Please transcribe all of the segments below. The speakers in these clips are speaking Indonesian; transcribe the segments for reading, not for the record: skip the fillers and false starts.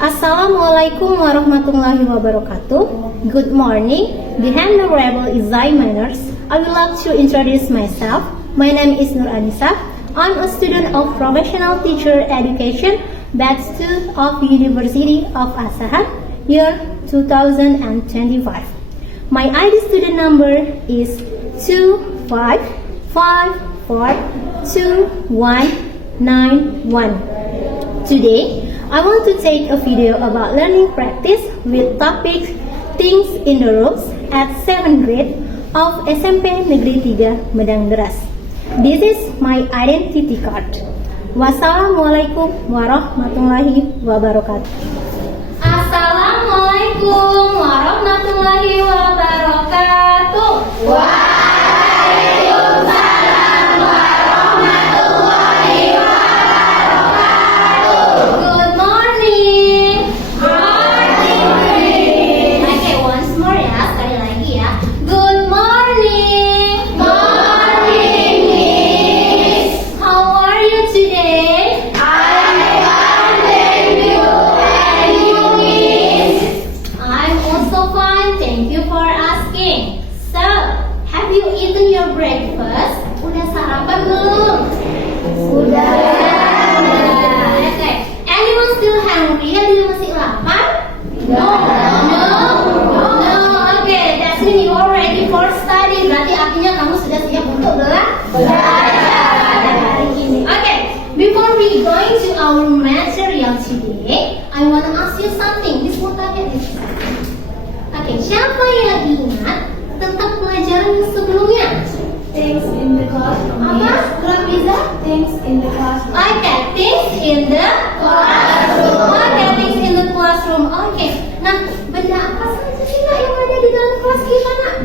Assalamualaikum warahmatullahi wabarakatuh. Good morning, the honorable examiners. I would like to introduce myself. My name is Nur Anissa. I'm a student of Professional Teacher Education, Batch 2 of University of Asahan, year 2025. My ID student number is 2554291. Today, I want to take a video about learning practice with topic Things in the Rooms at 7th grade of SMP Negeri 3 Medang Deras. This is my identity card. Wassalamualaikum warahmatullahi wabarakatuh. Assalamualaikum warahmatullahi wabarakatuh. Waalaikumsalam warahmatullahi wabarakatuh. Good morning. Morning. Oke, once more ya, sekali lagi ya. Good morning. Morning, Miss. How are you today? I'm fine, thank you. And you, Miss? I'm also fine, thank you for asking. So, have you eaten your breakfast? Udah sarapan belum? Sudah. Okay. Anyone still hungry? Ada yang masih lapar? No. Okay, that's mean you are ready for study. Berarti artinya kamu sudah siap untuk belajar hari ini. Okay, before we going to our material today, I want to ask you something. This will target this. Oke, siapa yang ingat tentang pelajaran sebelumnya? Things in the classroom. Apa? Rafiza? Things in the classroom. Oke, things in the classroom. Oke, things in the classroom. Oke, nah benda apa saja sih Nak yang ada di dalam kelas kita Nak?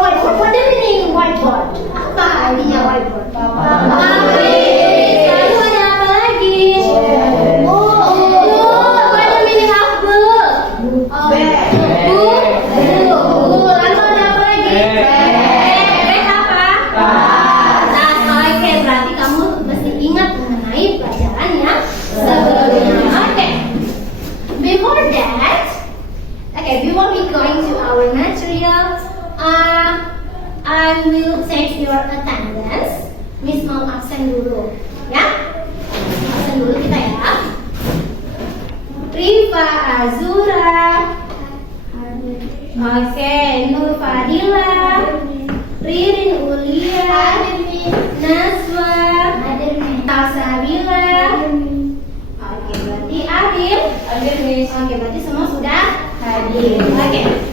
Whiteboard. What do you mean whiteboard? Apa artinya whiteboard? Lalu ada apa lagi? What do you mean of book? Lalu ada apa lagi? Bag apa? Tas. Oke, berarti kamu mesti ingat mengenai pelajaran yang sebelumnya. Oke. Before we going to our material, I will take your attendance. Miss mau absen dulu, ya? Absen dulu kita ya. Rifa Azura, oke, Nur Fadila, Ririn Ulia, Nazwa, Tasabila. Oke, berarti Adil. Oke, berarti semua sudah hadir. Oke.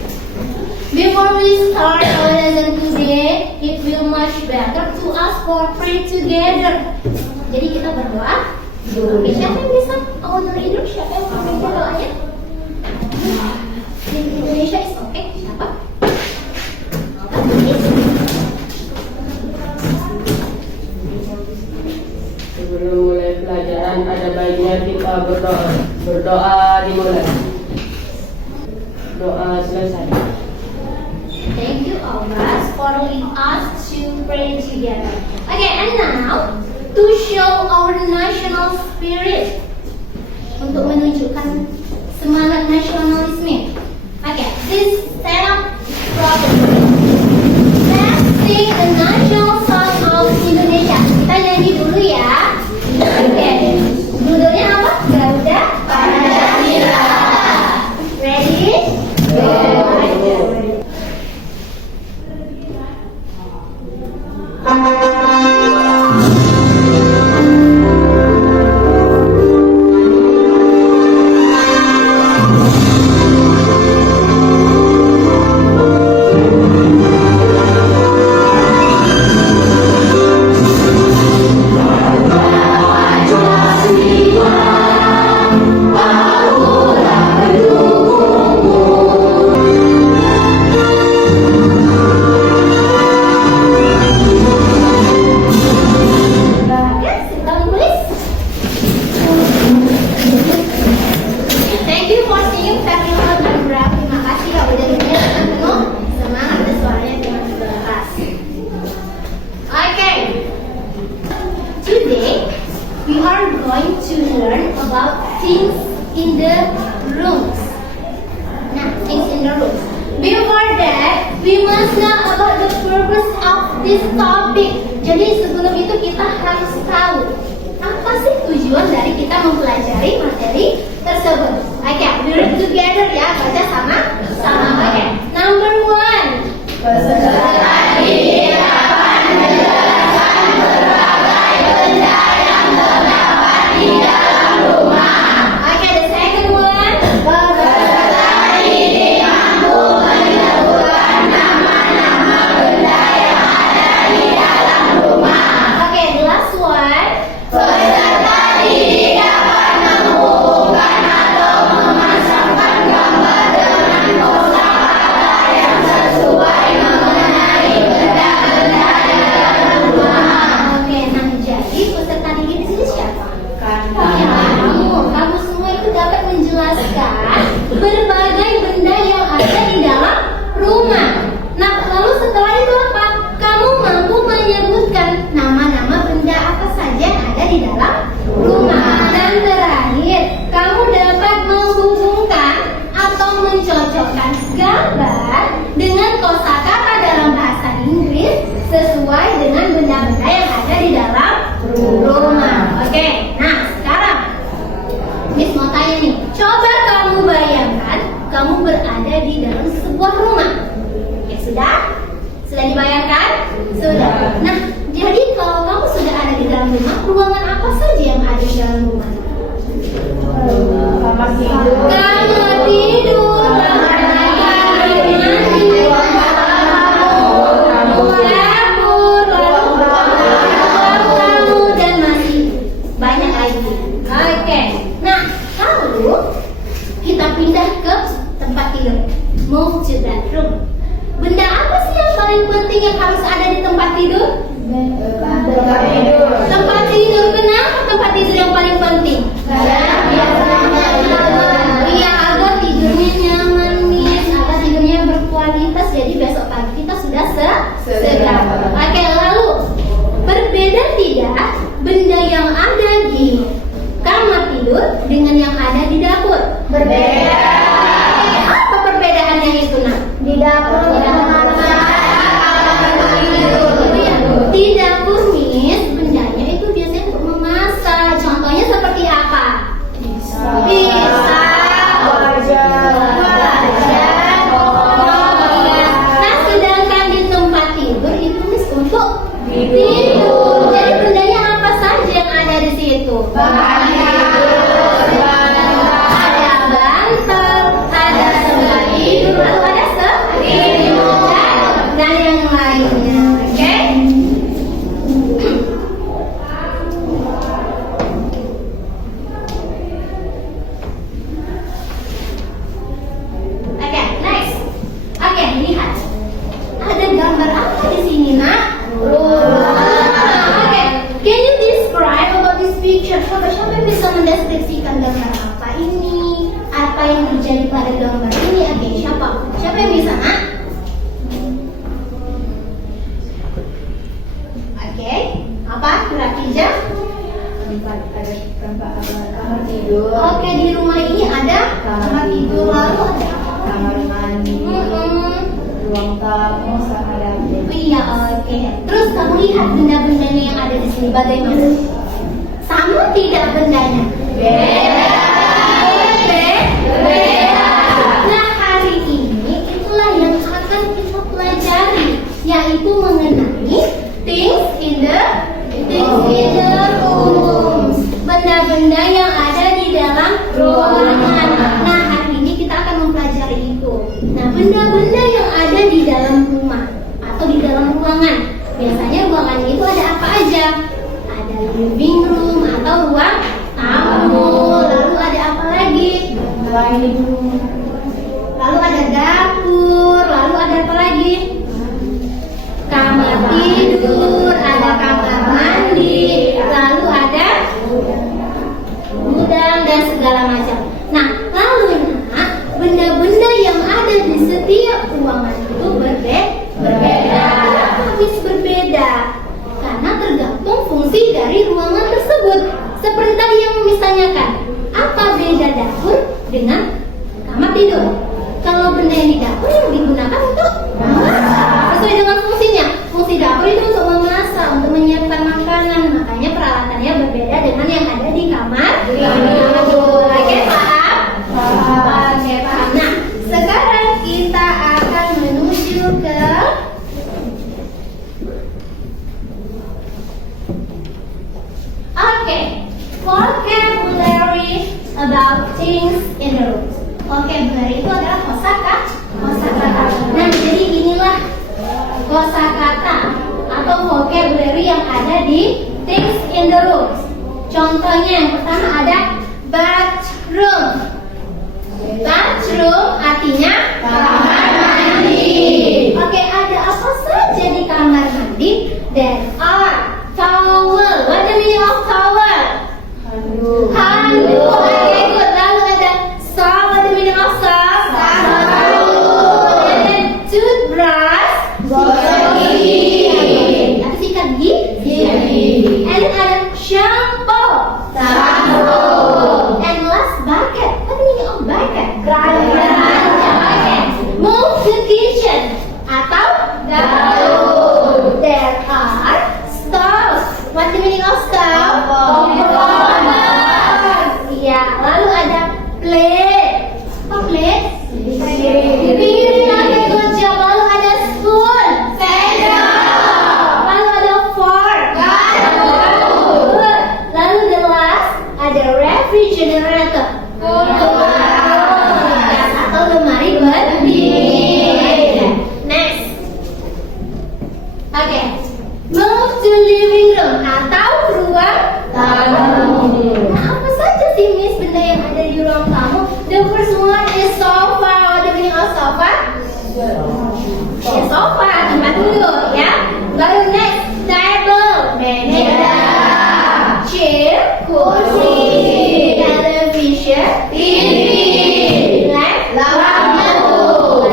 Before we start our lesson today, it will much better to us for pray together. Jadi kita berdoa dulu. Siapa yang bisa honor itu? Siapa yang mau minta doanya? Di Indonesia is okay. Siapa? Sebelum mulai pelajaran ada baiknya kita berdoa dimulai. Doa selesai. Thank you, Abbas, for leading us to pray together. Okay, and now to show our national spirit, untuk menunjukkan semangat nasionalisme. Okay, this stand up properly. Let's sing the national song of Indonesia. Kita nyanyi dulu ya. Okay, judulnya apa? Garuda Pancasila. Ready? Go. going to learn about things in the rooms. Nah, things in the rooms. Before that, we must know about the purpose of this topic. Jadi sebelum itu kita harus tahu apa sih tujuan dari kita mempelajari materi tersebut. Oke, we read together ya, baca sama-sama. Oke, number 1. Peserta didik akan menjelaskan berbagai benda yang terdapat di dalam rumah. Oke, the second one. Peserta didik mampu menyebutkan nama-nama benda yang ada di dalam rumah. Oke, the last one. Peserta didik dapat menghubungkan atau memasangkan gambar dengan kosakata yang sesuai mengenai benda-benda di dalam rumah. Oke, nah jadi peserta didik di sini siapa? Kamu semua itu dapat menjelaskan berbagai benda yang ada di dalam rumah. Nah, lalu setelah itu apa? Kamu mampu menyebutkan nama-nama benda apa saja yang ada di dalam rumah. Dan terakhir, kamu dapat menghubungkan atau mencocokkan gambar dengan kosakata dalam bahasa Inggris sesuai dengan benda-benda yang ada di dalam rumah. Oke, nah sekarang Miss mau tanya nih, coba kamu bayangkan kamu berada di dalam sebuah rumah. Ya sudah? Sudah dibayangkan? Sudah. Nah, jadi kalau kamu sudah ada di dalam rumah, ruangan apa saja yang ada di dalam rumah? Kamar tidur, ruangan mandi, ruang dapur, tamu, dan masih banyak lagi. Oke. Nah, lalu kita pindah ke tempat tidur. Move to that room. Benda apa sih yang paling penting yang harus ada di tempat tidur? Tempat tidur. Kenapa tempat tidur yang paling penting? Iya, agar tidurnya nyaman, Miss, agar tidurnya berkualitas. Jadi besok pagi kita sudah segar. Oke, lalu berbeda tidak benda yang ada di kamar tidur dengan yang ada di dapur? Berbeda. Apa perbedaannya itu, Nak? Di dapur di dapur, Miss, bendanya itu biasanya untuk memasak. Contohnya seperti apa? Pisau, wajan, nah, sedangkan di tempat tidur itu, Miss, untuk tidur. Jadi bendanya apa saja yang ada di situ? Ada bantal, ada tempat tidur, lalu ada selimut dan yang lainnya. Oke? Oke, next. Oke, lihat. Ada gambar apa di sini, Nak? Oke, can you describe about this picture? Coba siapa yang bisa mendeskripsikan gambar apa ini? Apa yang terjadi pada gambar ini? Oke, siapa? Siapa yang bisa, Nak? Oke, apa? Kira-kira? Ada kamar tidur, Oke, di rumah ini ada kamar tidur, lalu ada apa? kamar mandi, ruang tamu, sama dapur. Iya, oke. Terus kamu lihat benda-bendanya yang ada di sini bagaimana? Sama tidak bendanya? Beda. Nah, hari ini itulah yang akan kita pelajari, yaitu mengenai things in the rooms. Benda-benda yang ada di dalam ruangan. Nah, hari ini kita akan mempelajari itu. Nah, benda-benda yang ada di dalam rumah atau di dalam ruangan. Biasanya ruangannya itu ada apa aja? Ada living room atau ruang tamu. Lalu ada apa lagi? Lalu ada dapur. Lalu ada apa lagi? Kamar tidur. Ada kamar mandi. Lalu ada gudang dan segala macam. Nah, lalu benda-benda yang ada di setiap ruangan itu berbeda. Habis berbeda karena tergantung fungsi dari ruangan tersebut. Seperti tadi tanyakan, apa beda dapur dengan kamar tidur? Kalau benda yang di dapur yang digunakan untuk memasak, sesuai dengan fungsinya. Fungsi dapur itu untuk memasak, untuk menyiapkan makanan. Makanya peralatannya berbeda dengan yang ada di kamar tidur. Oke, paham? Oke, paham. Nah, sekarang kita akan menuju ke vocabulary about things in the room. Vocabulary itu adalah kosakata. Nah, jadi inilah kosakata atau vocabulary yang ada di things in the room. Contohnya yang pertama ada bathroom. Bathroom artinya kamar mandi. Oke, ada apa saja di kamar mandi? There are towel. What the meaning of towel? Handuk. Oke, good. Lalu ada soap. What the meaning of soap? Sabun. And then toothbrush. Gosok gigi. Apa sih kan gigi? And then ada shampoo. Sabun. And last bucket. What the meaning of bucket? Keranjang. Move to kitchen atau dapur. There are stove. What the meaning of stove? Kompor. Iya. Lalu ada plate. Apa plate? Piring. Oke, good job. Lalu ada spoon. Sendok. Lalu ada fork. Garpu. Lalu the last ada refrigerator. Kulkas atau lemari pendingin. Next. Oke. Move to living room atau ruang tamu. Nah, apa saja sih Miss benda yang ada di ruang tamu? The first one is sofa. What the meaning of sofa? Ya, sofa, tempat duduk ya. Baru next, table, meja. Chair, kursi. Television, TV. Lampu.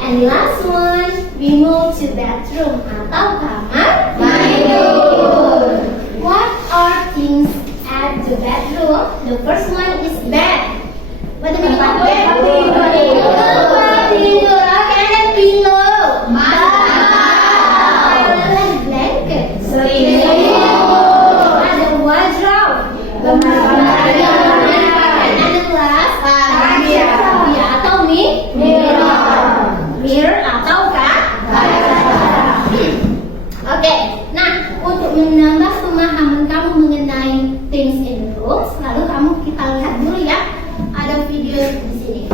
And last one, we move to bedroom atau kamar tidur. What are things at the bedroom? The first one is bed. What the meaning of bed? Tempat tidur. Okay, and then pillow. And blanket. Ada wardrobe. And the last, ya atau mirror atau Oke, nah untuk menambah pemahaman kamu mengenai things in the room, lalu kita lihat dulu ya, ada video di sini.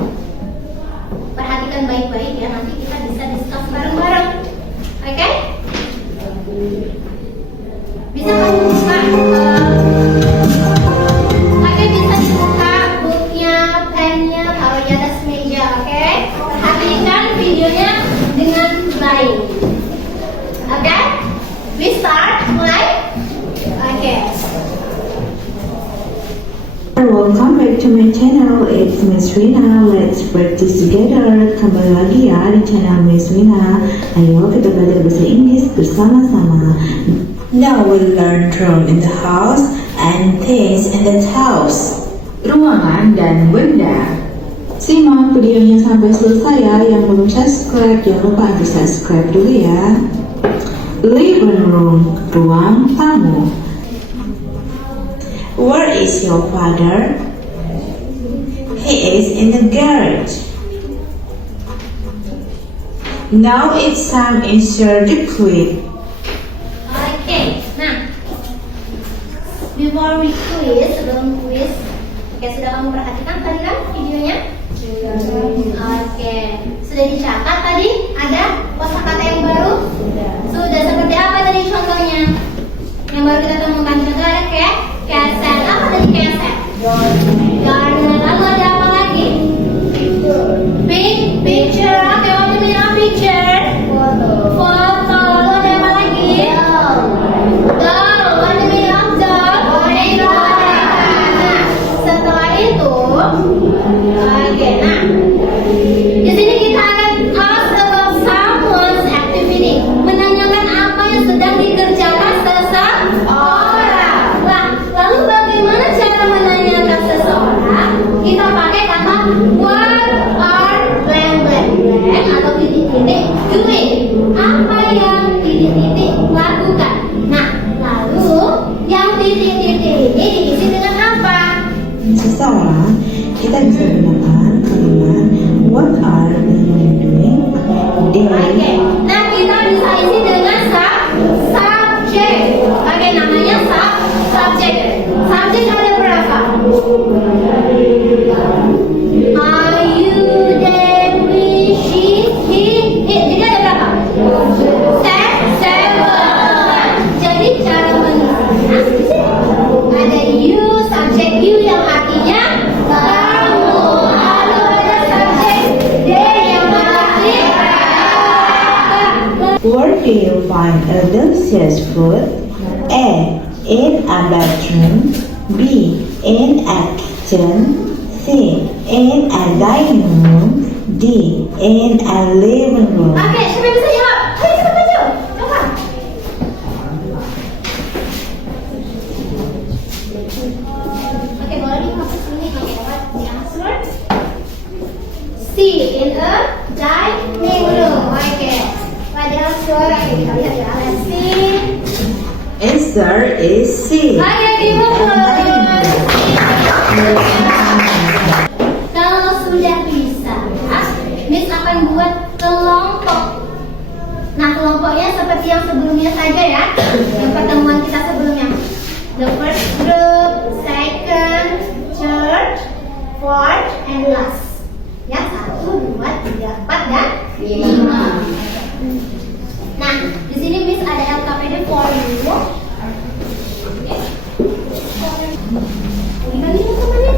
Perhatikan baik-baik ya, nanti kita bisa discuss bareng-bareng. Oke? Bisa kamu buka? Oke, bisa dibuka bukunya, pennya, taruh di atas meja. Oke? Perhatikan videonya dengan baik. Oke? We start, mulai? Oke. Welcome back to my channel, it's Miss Rina. Let's practice together. Kembali lagi ya di channel Miss Rina. Ayo kita belajar bahasa Inggris bersama-sama. Now we'll learn room in the house and things in that house. Ruangan dan benda. Simak videonya sampai selesai ya. Yang belum subscribe jangan lupa di subscribe dulu ya. Living room, ruang tamu. Where is your father? He is in the garage. Now it's time to insert the quiz. Oke, nah before we quiz, sebelum quiz, oke, sudah kamu perhatikan tadi kan videonya? Oke, sudah dicatat tadi? Ada kosakata yang baru? Sudah, seperti apa tadi contohnya? Yang baru kita temukan contoh ada keset. Apa tadi keset? Garden. Lalu ada apa lagi? Picture. Oke, what do you mean picture? Foto. Lalu ada apa lagi? Doll. What do you mean of doll? Boneka. Nah, setelah itu, oke, nah di sini kita akan ask about someone's activity. Menanyakan apa yang sedang dikerjakan seseorang. do you find a delicious food? A. In a bedroom. B. In a kitchen. C. In a dining room. D. In a living room. Oke, siapa yang bisa jawab? Ayo kita maju. Coba. Oke, boleh dihapus ini. Oke, what the answer? C. In a dining room. Oke. What the answer? Oke, kita lihat ya. Let's see. Answer is C. Oke, kita Kalau sudah bisa, Miss akan buat kelompok. Nah, kelompoknya seperti yang sebelumnya saja ya. Yang pertemuan kita sebelumnya. The first group, second, third, fourth, and last. Ya, 1, 2, 3, 4, dan 5. Nah, di sini Miss ada LKPD for you. Ini kali teman-teman.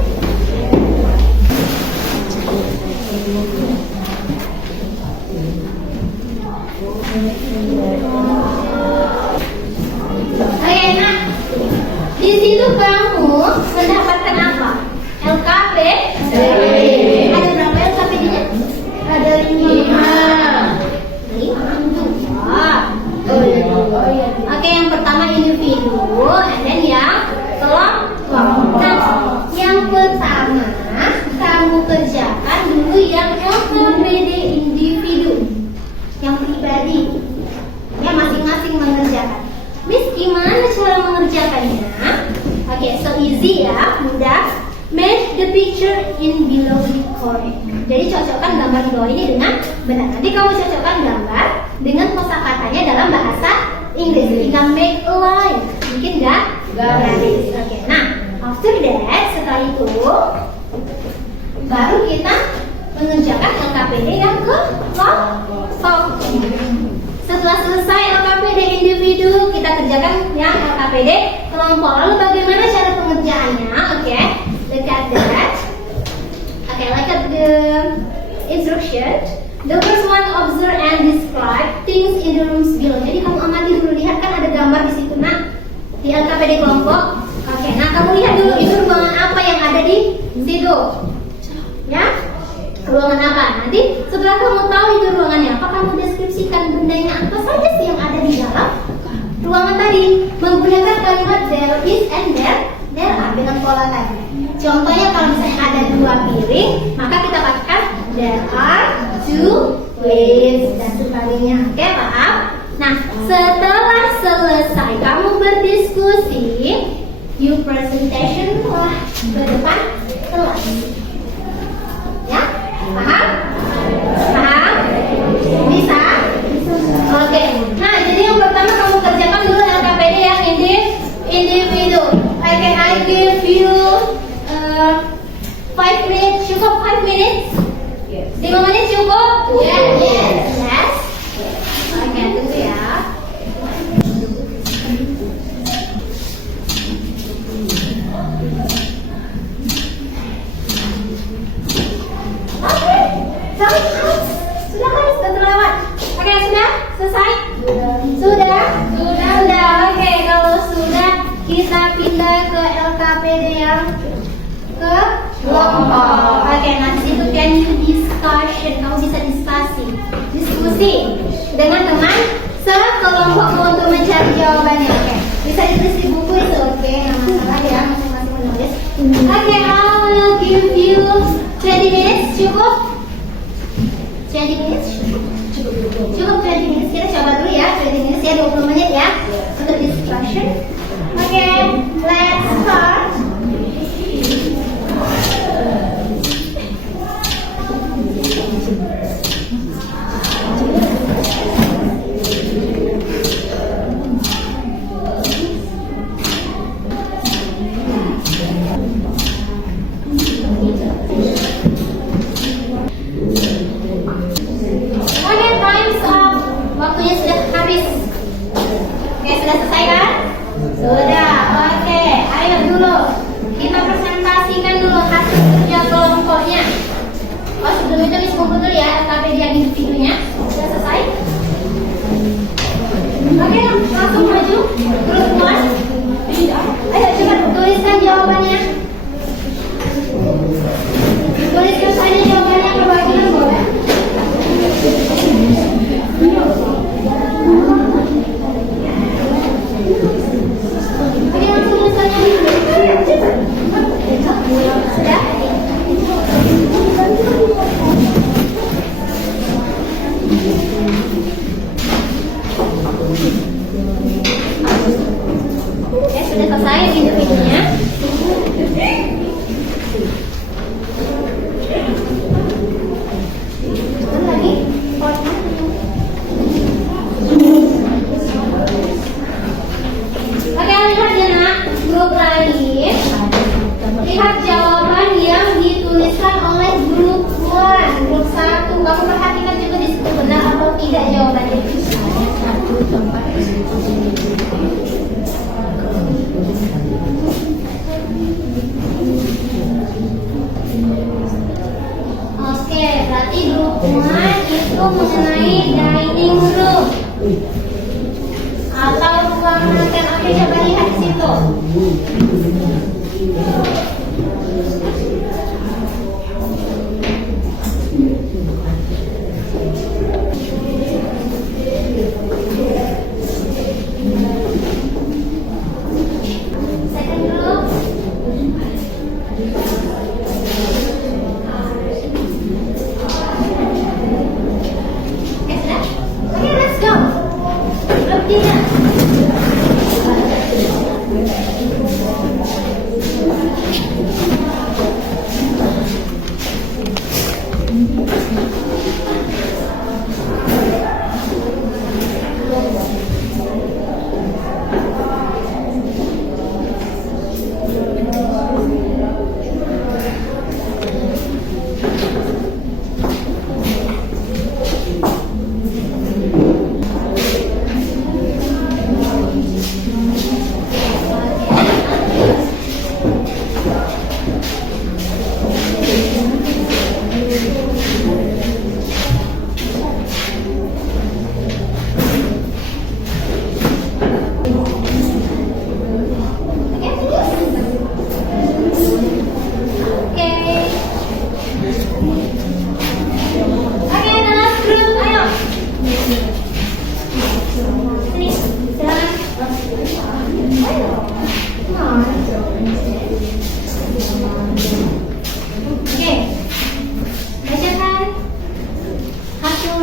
Oke, nah di situ kamu mendapatkan apa? LKP. Ada berapa LKPD-nya? Ada 5. 5. Oke, yang pertama individu, and then yang kelompok. Nah, yang pertama kamu kerjakan dulu yang LKPD individu, yang pribadi, ya masing-masing mengerjakan. Miss, gimana cara mengerjakannya? Oke, so easy ya, mudah. Match the picture in below the correct. Jadi cocokkan gambar di bawah ini dengan benar. Nanti kamu cocokkan gambar dengan kosakatanya dalam bahasa Inggris. Kita make a line, bikin garis. Oke, nah after that, setelah itu baru kita mengerjakan LKPD yang kelompok. Setelah selesai LKPD individu, kita kerjakan yang LKPD kelompok. Lalu bagaimana cara pengerjaannya? Oke, look at that. Oke, look at the instruction. The first one, observe and describe things in the rooms below. Jadi kamu amati dulu, lihat kan ada gambar di situ, nak, di LKPD kelompok. Oke, nah kamu lihat dulu itu ruangan apa yang ada di situ, ya? Ruangan apa? Nanti setelah kamu tahu itu ruangannya apa, kamu deskripsikan bendanya apa saja sih yang ada di dalam ruangan tadi. Menggunakan kalimat there is and there are dengan pola tadi. Contohnya kalau misalnya ada 2 piring, maka kita pakai there are 2 plates dan sebagainya. Oke, paham? Nah, setelah selesai kamu berdiskusi, you presentation lah ke depan kelas. Ya, paham? Paham? Bisa? Oke. Nah, jadi yang pertama kamu kerjakan dulu LKPD yang individu. Okay, I give you 5 minutes. Cukup 5 minutes? 5 menit cukup? Yes. Oke, tunggu ya. Oke, sudah terlewat. Oke, sudah selesai? Sudah. Oke, kalau sudah kita pindah ke LKPD yang ke kelompok. Oke, nanti itu can you discussion, kamu bisa diskusi dengan teman sekelompok untuk mencari jawabannya. Oke, bisa ditulis di buku itu. Oke, nggak masalah ya, masing-masing menulis. Oke, I will give you 20 minutes. Cukup? 20 minutes? Cukup 20 minutes. Kita coba dulu ya, 20 minutes ya, 20 menit ya untuk discussion. Oke, let's start. Oke, time's up. Waktunya sudah habis. Oke, sudah selesai kan? Sudah. Oke, ayo dulu kita presentasikan dulu hasil kerja kelompoknya. Oh, sebelum itu Miss kumpul dulu ya LKPD yang individunya. Sudah selesai? langsung maju. Group 1. Ayo cepat tuliskan jawabannya. Tuliskan saja jawabannya perwakilan boleh. Oke, langsung tuliskannya. Cepat. Sudah? Oke, sudah selesai video-videonya. Lagi. Oke, lihat ya nak, grup lain. Lihat jawaban yang dituliskan oleh grup 1. Grup 1, kamu perhatikan juga di situ benar atau tidak jawabannya. Oke, berarti grup 1 itu mengenai dining room atau ruang makan. Oke, coba lihat di situ. Second group. Oke, sudah? Oke, let's go. Grup 3.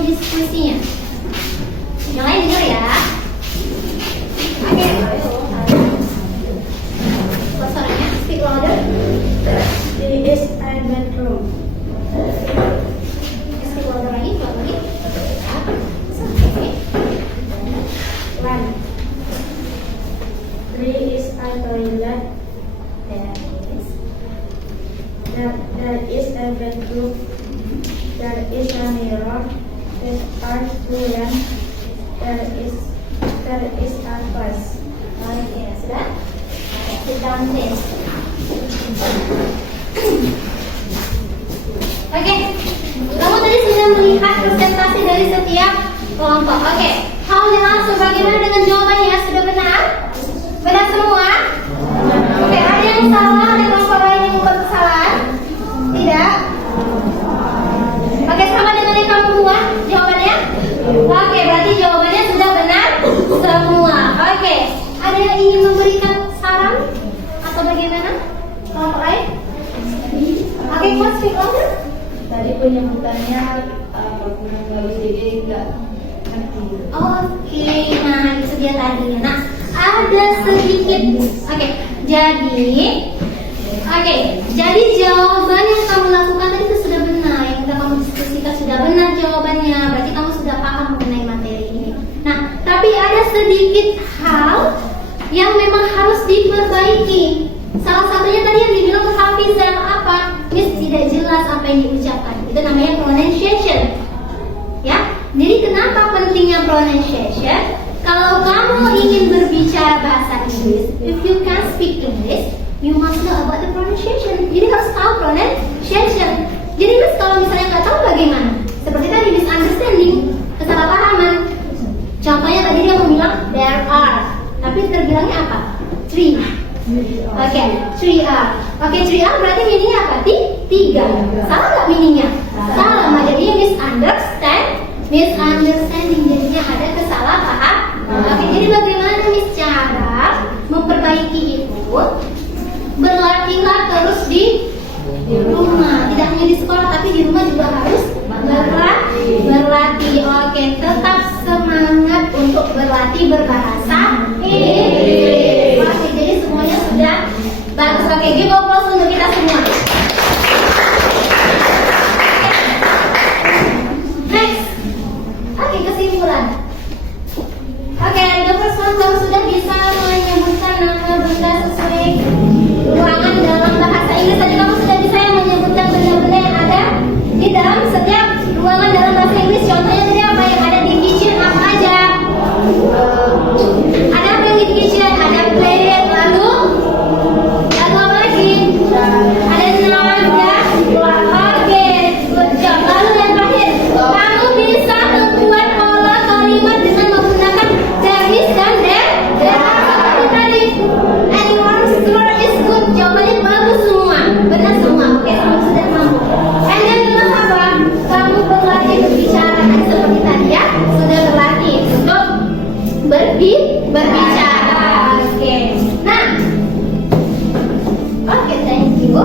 diskusinya. Yang lain dengar ya. Oke. Suaranya speak louder. It is a bedroom. Speak louder lagi, louder lagi. Oke. One. Three is a toilet. There is a bedroom. There is a mirror. There are two lamps. There is a vase. Oke, sudah. Sit down please. Oke, kamu tadi sudah melihat presentasi dari setiap kelompok. Oke, kamu langsung bagaimana dengan jawabannya? Sudah benar? Benar semua? Oke, ada yang salah, ada kelompok lain yang membuat kesalahan? Tidak? Oke, sama dengan yang kamu buat jawabannya? Oke, berarti jawabannya sudah benar semua. Oke, ada yang ingin memberikan saran atau bagaimana? Kelompok lain? Oke, coach, speak louder. Tadi penyebutannya kurang bagus jadi nggak ngerti. Oke, nah itu dia tadi. Nah, ada sedikit. Jadi jawaban yang kamu lakukan tadi itu sudah benar. Yang sudah kamu diskusikan sudah benar jawabannya. Berarti kamu sudah paham mengenai materi ini. Nah, tapi ada sedikit hal yang memang harus diperbaiki. Salah satunya tadi yang dibilang Hafizah apa? Miss tidak jelas apa yang diucapkan. Itu namanya pronunciation. Ya, jadi kenapa pentingnya pronunciation? Kalau kamu ingin berbicara bahasa Inggris, if you can speak English, you must know about the pronunciation. Jadi harus tahu pronunciation. Jadi Miss kalau misalnya nggak tahu bagaimana? Seperti tadi misunderstanding, kesalahpahaman. Contohnya tadi dia mau bilang there Three. Oke, 3R. Oke, 3R berarti meaningnya apa? Tiga. Salah nggak meaningnya? Salah. Nah, jadinya misunderstanding. Jadinya ada kesalahpahaman. Oke, jadi bagaimana Miss cara memperbaiki itu? Berlatihlah terus di rumah. Tidak hanya di sekolah, tapi di rumah juga harus berlatih. Oke, tetap semangat untuk berlatih berbahasa Inggris. Oke, jadi semuanya sudah bagus. Oke, give applause untuk kita semua. Next. Oke, kesimpulan. Oke, the first one, kamu sudah bisa menyebutkan nama benda sesuai ruangan dalam bahasa Inggris. Tadi kamu sudah bisa menyebutkan benda-benda yang ada di dalam setiap ruangan dalam bahasa Inggris. Contohnya tadi apa yang ada di kitchen, apa aja? Ada apa yang di kitchen? Ada plate, lalu apa lagi? Ada nada. Oke, good job. Lalu yang terakhir, kamu bisa membuat pola kalimat dengan menggunakan there is dan there seperti tadi. And your score is good. Jawabannya bagus semua, benar semua. Oke, kamu sudah mampu. And then apa? Kamu berlatih berbicara seperti tadi ya. Sudah berlatih untuk berbicara. Oke. Nah, oke, thank you.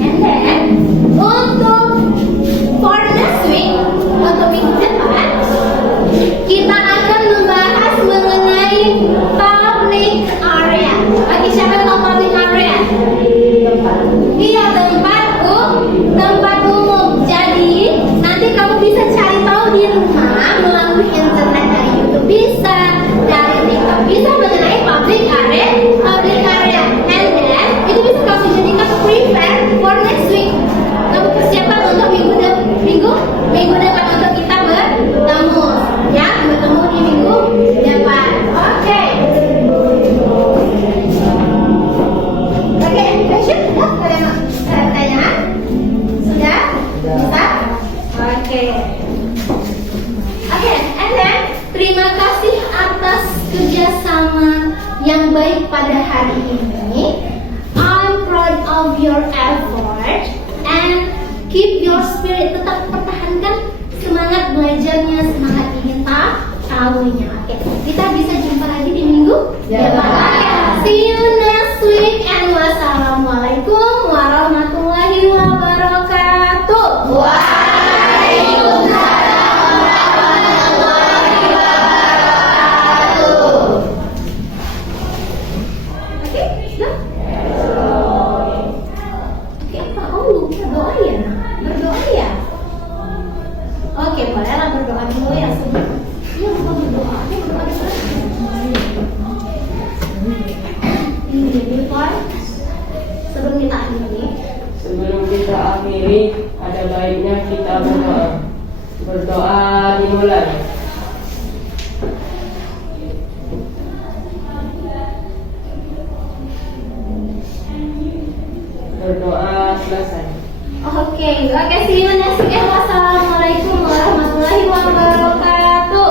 And then untuk for next week, untuk minggu depan, kita akan membahas mengenai public area. Bagi siapa yang tahu public area? Iya, tempat umum. Jadi nanti kamu bisa cari tahu di rumah melalui internet, dari YouTube bisa, dari TikTok bisa mengenai public area. And then itu bisa kamu jadikan prepare for next week. Kamu persiapkan untuk minggu depan untuk kita bertemu, ya, bertemu di minggu depan. Oke. Oke, question? Sudah? Ada pertanyaan? Sudah? Bisa? Oke. Oke, and then terima kasih atas kerjasama yang baik pada hari ini. I'm proud of your effort and keep your spirit. Tetap pertahankan semangat belajarnya, semangat ingin tahunya. Oke, kita bisa jumpa lagi di minggu depan. Oke, see you next week and wassalamualaikum warahmatullahi wabarakatuh. Oke, sudah? Oke, Pak, lupa doa ya? Berdoa ya? Oke, bolehlah berdoa dulu ya sebelum. Iya, lupa berdoa. Oke, berdoa dulu. Ini Boy. Sebelum kita akhiri. Sebelum kita akhiri, ada baiknya kita berdoa. Berdoa dimulai. Berdoa selesai. Oke, see you next week. Wassalamualaikum warahmatullahi wabarakatuh.